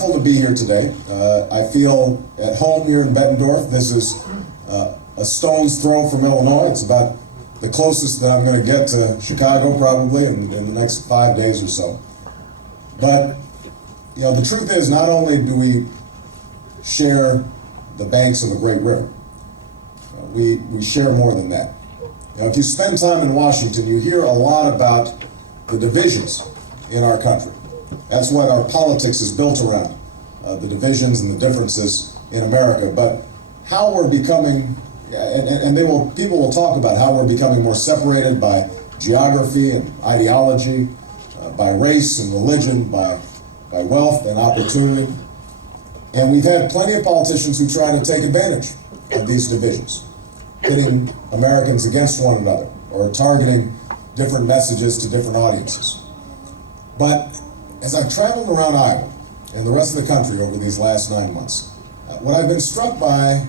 wonderful to be here today. I feel at home here in Bettendorf. This is a stone's throw from Illinois. It's about the closest that I'm going to get to Chicago probably in the next 5 days or so. But, you know, the truth is not only do we share the banks of a great river, we share more than that. You know, if you spend time in Washington, you hear a lot about the divisions in our country. That's what our politics is built around, the divisions and the differences in America. But how we're becoming, people will talk about how we're becoming more separated by geography and ideology, by race and religion, by wealth and opportunity. And we've had plenty of politicians who try to take advantage of these divisions, pitting Americans against one another or targeting different messages to different audiences. But as I've traveled around Iowa and the rest of the country over these last 9 months, what I've been struck by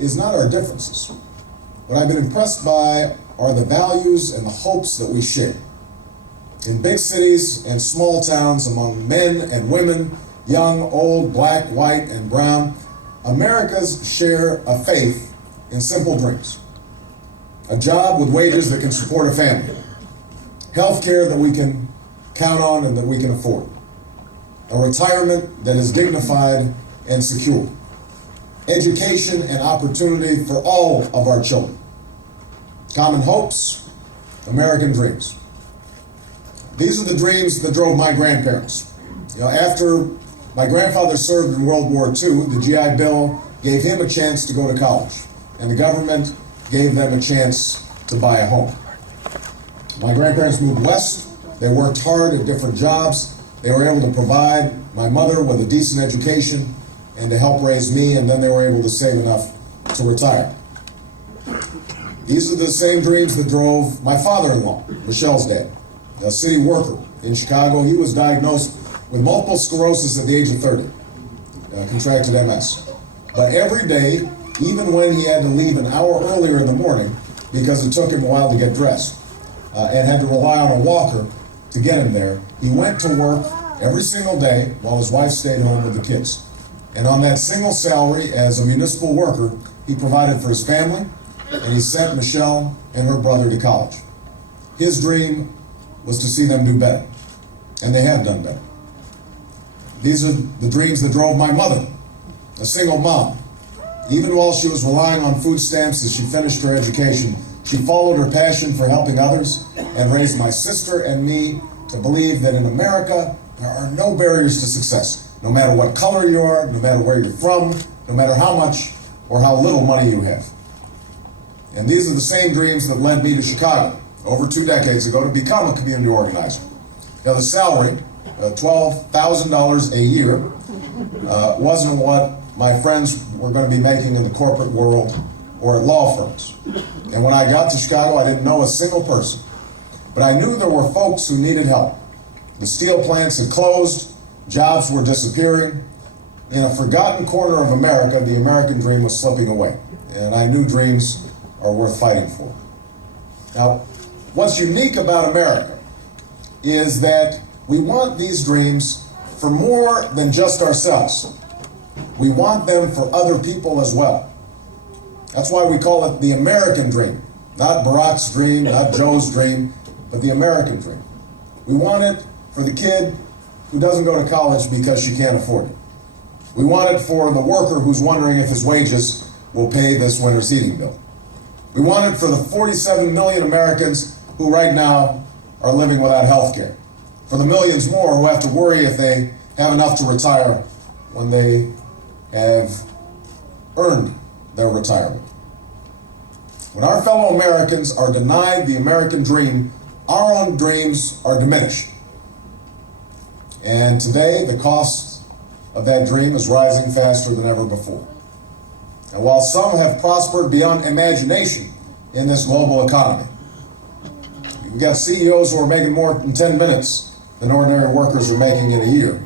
is not our differences. What I've been impressed by are the values and the hopes that we share. In big cities and small towns, among men and women, young, old, black, white, and brown, Americans share a faith in simple dreams. A job with wages that can support a family. Health care that we can count on and that we can afford. A retirement that is dignified and secure. Education and opportunity for all of our children. Common hopes, American dreams. These are the dreams that drove my grandparents. You know, after my grandfather served in World War II, the GI Bill gave him a chance to go to college, and the government gave them a chance to buy a home. My grandparents moved west. They worked hard at different jobs. They were able to provide my mother with a decent education and to help raise me, and then they were able to save enough to retire. These are the same dreams that drove my father-in-law, Michelle's dad, a city worker in Chicago. He was diagnosed with multiple sclerosis at the age of 30, contracted MS. But every day, even when he had to leave an hour earlier in the morning because it took him a while to get dressed and had to rely on a walker to get him there, he went to work every single day while his wife stayed home with the kids. And on that single salary as a municipal worker, he provided for his family, and he sent Michelle and her brother to college. His dream was to see them do better, and they have done better. These are the dreams that drove my mother, a single mom. Even while she was relying on food stamps as she finished her education, she followed her passion for helping others and raised my sister and me to believe that in America, there are no barriers to success. No matter what color you are, no matter where you're from, no matter how much or how little money you have. And these are the same dreams that led me to Chicago over 2 decades ago to become a community organizer. Now, the salary, $12,000 a year, wasn't what my friends were going to be making in the corporate world or at law firms. And when I got to Chicago, I didn't know a single person. But I knew there were folks who needed help. The steel plants had closed, jobs were disappearing. In a forgotten corner of America, the American dream was slipping away. And I knew dreams are worth fighting for. Now, what's unique about America is that we want these dreams for more than just ourselves. We want them for other people as well. That's why we call it the American dream. Not Barack's dream, not Joe's dream, but the American dream. We want it for the kid who doesn't go to college because she can't afford it. We want it for the worker who's wondering if his wages will pay this winter's heating bill. We want it for the 47 million Americans who right now are living without health care. For the millions more who have to worry if they have enough to retire when they have earned their retirement. When our fellow Americans are denied the American dream, our own dreams are diminished. And today, the cost of that dream is rising faster than ever before. And while some have prospered beyond imagination in this global economy, we've got CEOs who are making more in 10 minutes than ordinary workers are making in a year.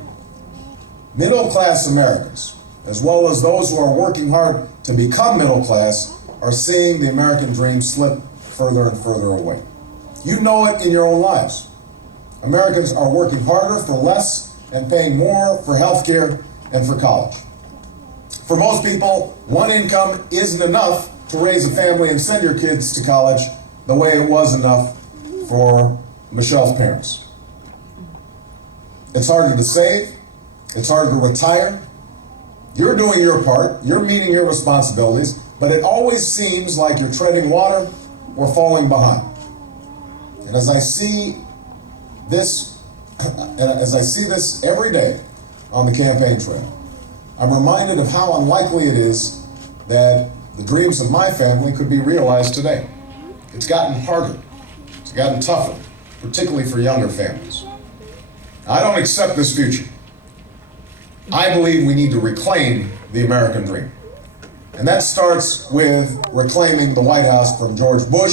Middle-class Americans, as well as those who are working hard to become middle class, are seeing the American dream slip further and further away. You know it in your own lives. Americans are working harder for less and paying more for health care and for college. For most people, one income isn't enough to raise a family and send your kids to college the way it was enough for Michelle's parents. It's harder to save. It's harder to retire. You're doing your part. You're meeting your responsibilities, but it always seems like you're treading water or falling behind. And as I see this every day on the campaign trail, I'm reminded of how unlikely it is that the dreams of my family could be realized today. It's gotten harder. It's gotten tougher, particularly for younger families. I don't accept this future. I believe we need to reclaim the American dream. And that starts with reclaiming the White House from George Bush